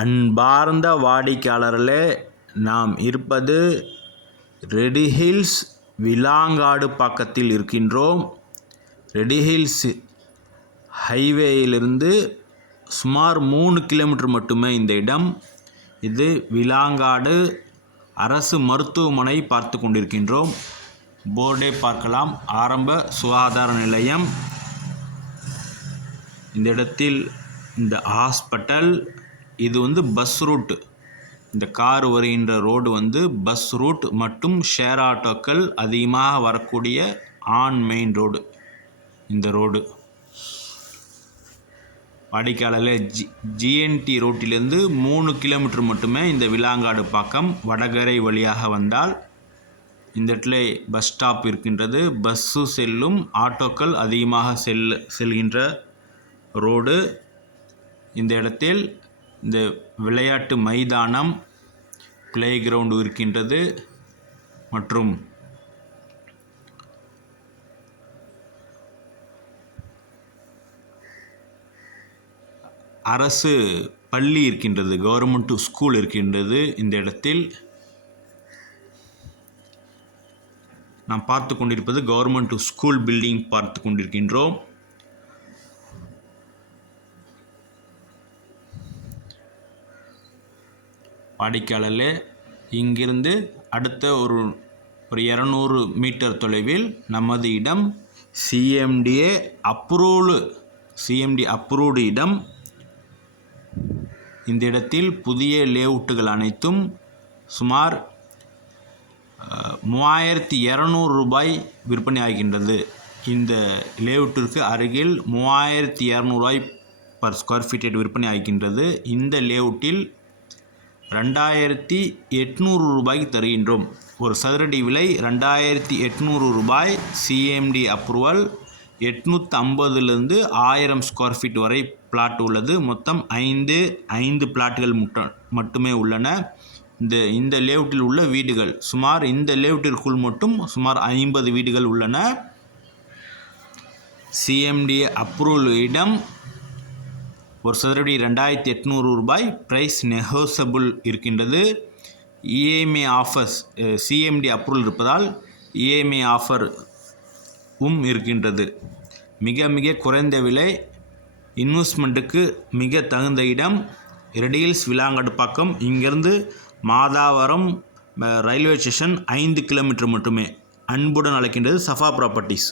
அன்பார்ந்த வாடிக்கையாளர்களே நாம் இருப்பது ரெடி ஹில்ஸ் விலாங்காடு பக்கத்தில் இருக்கின்றோம். ரெடி ஹில்ஸ் ஹைவேயிலிருந்து சுமார் மூணு கிலோமீட்டர் மட்டுமே இந்த இடம். இது விலாங்காடு அரசு மருத்துவமனை பார்த்து கொண்டிருக்கின்றோம். போர்டை பார்க்கலாம். ஆரம்ப சுகாதார நிலையம். இந்த இடத்தில் இந்த ஹாஸ்பிட்டல் இது வந்து பஸ் ரூட்டு இந்த கார் வருகின்ற ரோடு வந்து பஸ் ரூட் மற்றும் ஷேர் ஆட்டோக்கள் அதிகமாக வரக்கூடிய ஆன் மெயின் ரோடு இந்த ரோடு வாடிக்கையாளரில் ஜி ஜிஎன்டி ரோட்டிலிருந்து மூணு கிலோமீட்டர் மட்டுமே இந்த விலாங்காடு பக்கம் வடகரை வழியாக வந்தால் இந்த இடத்துல பஸ் ஸ்டாப் இருக்கின்றது. பஸ்ஸு செல்லும் ஆட்டோக்கள் அதிகமாக செல் செல்கின்ற ரோடு இந்த இடத்தில் இந்த விளையாட்டு மைதானம் பிளே கிரவுண்டு இருக்கின்றது மற்றும் அரசு பள்ளி இருக்கின்றது கவர்மெண்ட் ஸ்கூல் இருக்கின்றது இந்த இடத்தில். நாம் பார்த்து கொண்டிருப்பது கவர்மெண்ட் ஸ்கூல் பில்டிங் பார்த்து கொண்டிருக்கின்றோம். வாடிக்கையாளர்களே இங்கிருந்து அடுத்த ஒரு ஒரு இரநூறு மீட்டர் தொலைவில் நமது இடம் சிஎம்டிஏ அப்ரூவ்டு சிஎம்டி அப்ரூவ்டு இடம். இந்த இடத்தில் புதிய லேஅவுட்டுகள் அனைத்தும் சுமார் மூவாயிரத்தி இரநூறு ரூபாய் விற்பனை ஆகின்றது. இந்த லேஅவுட்டிற்கு அருகில் மூவாயிரத்தி இரநூறுபாய் பர் ஸ்கொயர் ஃபீட் விற்பனை ஆகின்றது. இந்த லேஅவுட்டில் ரெண்டாயிரத்தி எட்நூறு ரூபாய்க்கு தருகின்றோம். ஒரு சதுரடி விலை ரெண்டாயிரத்தி எட்நூறு ரூபாய். சிஎம்டி அப்ரூவல் எட்நூற்றி ஐம்பதுலேருந்து ஆயிரம் ஸ்கொயர் ஃபீட் வரை பிளாட் உள்ளது. மொத்தம் ஐந்து ஐந்து பிளாட்டுகள் முட்ட மட்டுமே உள்ளன. இந்த இந்த லேவுட்டில் உள்ள வீடுகள் சுமார் இந்த லேவுட்டிற்குள் மட்டும் சுமார் ஐம்பது வீடுகள் உள்ளன. சிஎம்டி அப்ரூவல் இடம் ஒரு சதுரடி ரெண்டாயிரத்தி எட்நூறு ரூபாய் ப்ரைஸ் நெகோசபிள் இருக்கின்றது. இஎம்ஐ ஆஃபர்ஸ் சிஎம்டி அப்ரூவல் இருப்பதால் இஎம்ஐ ஆஃபர் உம் இருக்கின்றது. மிக மிக குறைந்த விலை இன்வெஸ்ட்மெண்ட்டுக்கு மிக தகுந்த இடம் ரெடியில்ஸ் விலாங்காடு பக்கம் இங்கிருந்து மாதாவரம் ரயில்வே ஸ்டேஷன் ஐந்து கிலோமீட்டர் மட்டுமே. அன்புடன் அழைக்கின்றது சஃபா ப்ராப்பர்ட்டிஸ்